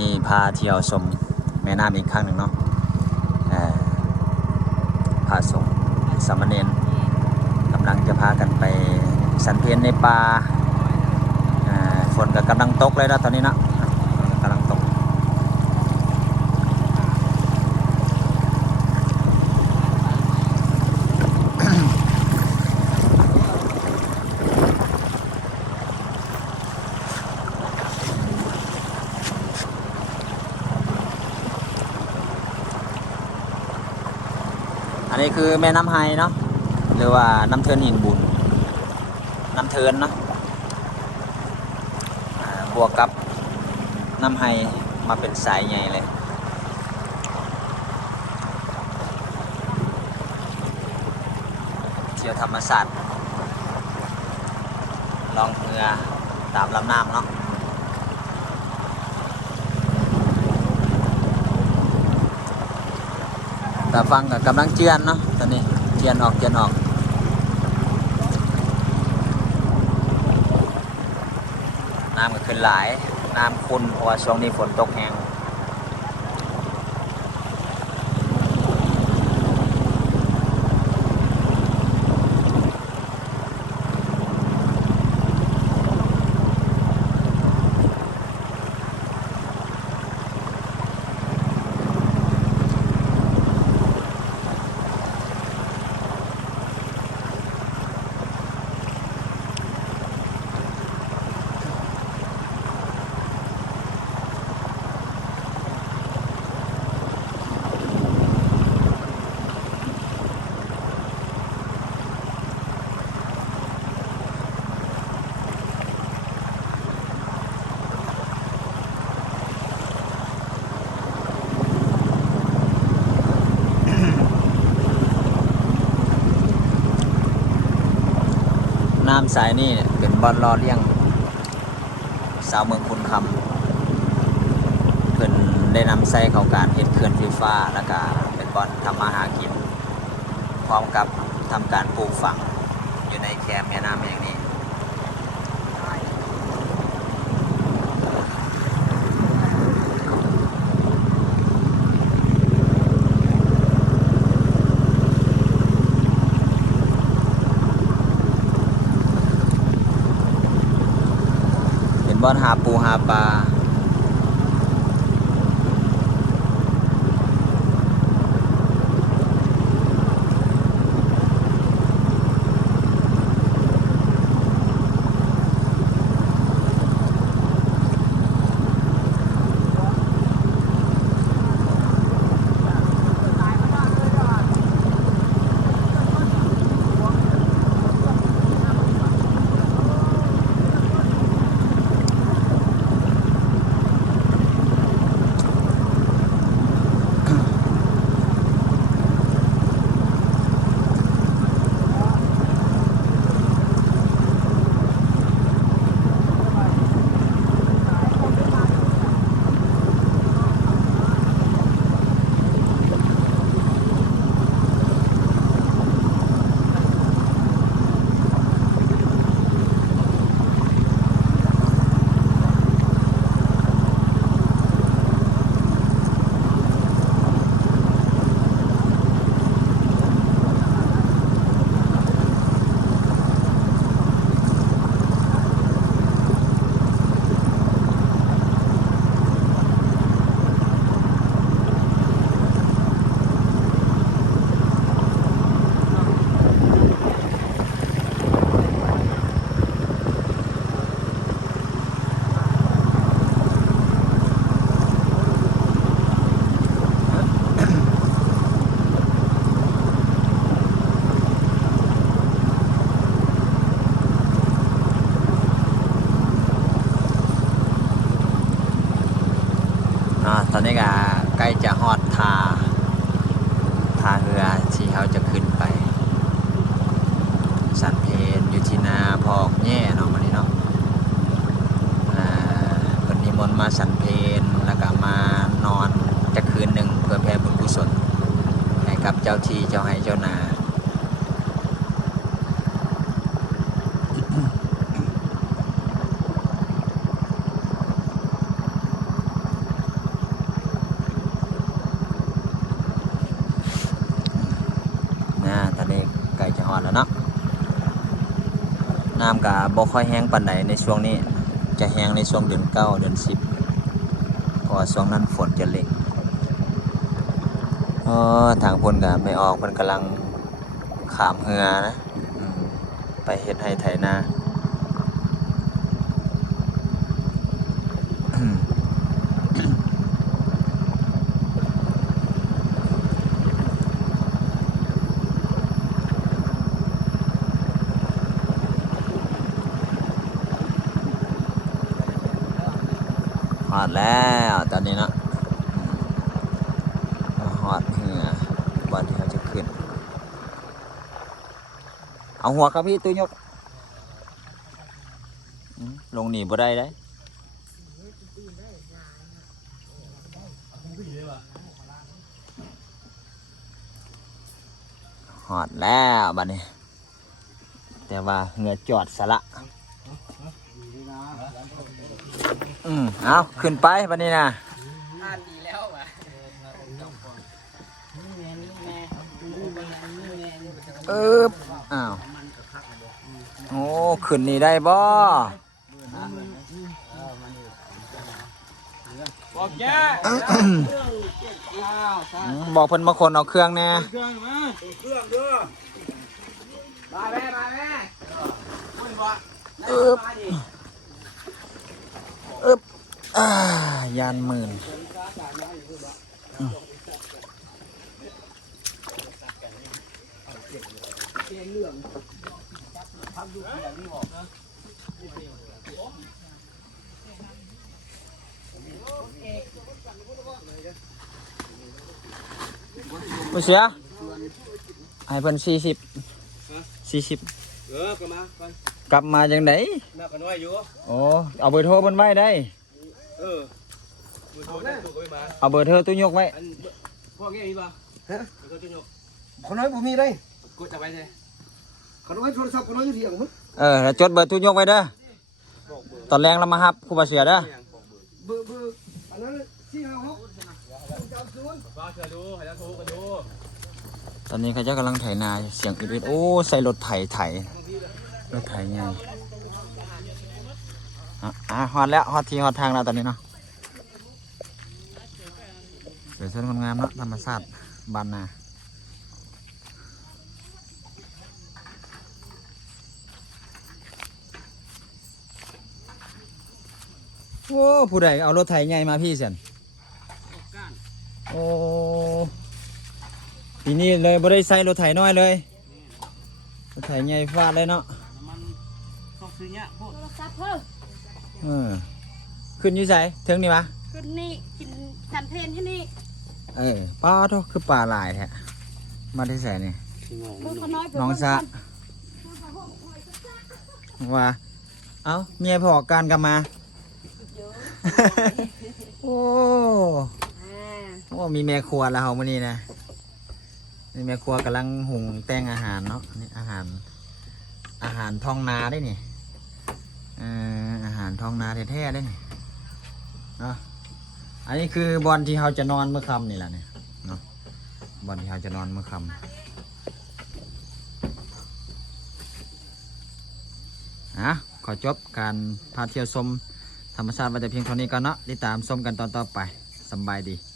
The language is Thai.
นี้พาเที่ยวชมแม่น้ำอีกครั้งหนึ่งเนาะพาส่งสามเณรกำลังจะพากันไปสันเพียนในป่าอ่อฝนก็กำลังตกเลยนะตอนนี้เนาะ อันนี้คือแม่น้ำไฮเนาะหรือว่าน้ำเทินหินบุญ น้ำเทินเนาะบวกกับน้ำไฮมาเป็นสายใหญ่เลยเที่ยวธรรมศาสตร์ลองเรือตามลำน้ำเนาะ ตาฟังกับกำลังเจียนเนาะตอนนี้เจียนออกเจียนออกน้ำก็ขึ้นหลายน้ำคุณเพราะว่าช่วงนี้ฝนตกแห้ง น้ำสายนี่เป็นบอลรอเลี้ยง สาวเมืองคุณคำเพิ่นได้นำใส่เข้าการเห็ดเขื่อนไฟฟ้าแล้วก็เป็นบอลทำมาหากิน พร้อมกับทำการปลูกฝังอยู่ในแคมแม่น้ำแห่งนี้ บอนหาปูหาปลาาตอนนี้ก็ใกล้จะฮอดทาทาเรือที่เขาจะขึ้นไป สันเพนอยู่ที่นาพอกแย่เนาะมันนี้เนาะอ่าเพิ่นนิมนมาสันเพนแล้วก็มานอนจะคืนหนึ่งเพื่อแผ่บุญกุศลให้กับเจ้าที่เจ้าให้เจ้านา น้ำกับบ่ค่อยแห้งปานใดในช่วงนี้ จะแห้งในช่วงเดือนเก้าเดือนสิบเพราะช่วงนั้นฝนจะเล็กเออทางพนกับไม่ออกมันกำลังขามเหือนะไปเฮ็ดให้ไถนา หอดแล้วตอนนี้เนาะหอดเหื่อบอลที่เขาจะขึ้น เอาหัวครับพี่ตัวยก ลงหนีบ่ได้ได้หอดแล้วบัดนี้ แต่ว่าเหงือจอดสะละ เอาขึ้นไปบันนี้นะอ่านดีแล้ววะเอออ้าวโอ้ขึ้นนี่ได้บ่บอกแกอ้าวซะอืมบอกเพิ่นมาคนเอาเครื่องแน่เครื่องมาเครื่องด้วยมาแม่มาแม่คุยบ่เอึบอึบอ่า ยานหมื่นบ่เสียให้เพิ่นสี่สิบสี่สิบเออกลับมาก่อนกลับมาจังไดนับกันไว้อยู่โอ้เอาเบอร์โทรเพิ่นไว้ได้ เออมือโทรได้ตัวก็ไม่มาเอาเบอร์โทรตู้ยกไว้อันพ่อแกมีป่ะฮะมือโทรจุนยกคนน้อยผมมีเลยกดจับไว้เลยคนน้อยโทรศัพท์คนน้อยอยู่เที่ยงมั้งเออแล้วจดเบอร์ตู้ยกไว้เด้อตอนแรงเรามาฮับครูบาเสียเด้อเบอร์เบอร์อันนั้นที่ห้าหกจำศูนย์ฟ้าเสือดูให้เราโทรกันดูตอนนี้เขาเจ้ากำลังไถนาอยู่เสียงอึดๆโอ้ใส่รถไถไถรถไถไง อะฮอดแล้วฮอดทีฮอดทางแล้วตอนนี้เนาะสวยสดงดงามเนาะธรรมชาติบ้านนาโอ้ผู้ใดเอารถไถใหญ่มาพี่เสียนโอ้ปีนี้เลยบ่ได้ใส่รถไถน้อยเลยรถไถใหญ่ฟาดเลยเนาะมันต้องซื้อเนี้ยพวกโทรศัพท์ เพิ่มเออขึ้นอยี่ไสถึงนี่ปะขึ้นนี่กินสันเพนที่นี่เออปลาทุกคือปลาหลายแท้มาที่ใส่นี่เพิ่นก็น้อยไปน้องซะว่าเอ้าเมียพอการกลับมาโอ้อ่าโอ้มีแม่ครัวแล้วเฮามื้อนี้นะนี่แม่ครัวกำลังหุงแต่งอาหารเนาะนี่อาหาร อาหารท้องนาได้นี่เอ่ออารท้องนาแท้ๆเลยนี่เนาะอันนี้คือบอลที่เราจะนอนเมื่อค่ำนี่แหละเนี่ยเนาะบอลที่เราจะนอนเมื่อค่ำอะขอจบการพาเที่ยวชมธรรมชาติไว้แต่เพียงเท่านี้ก่อนเนาะติดตามชมกันตอนต่อไปสบายดี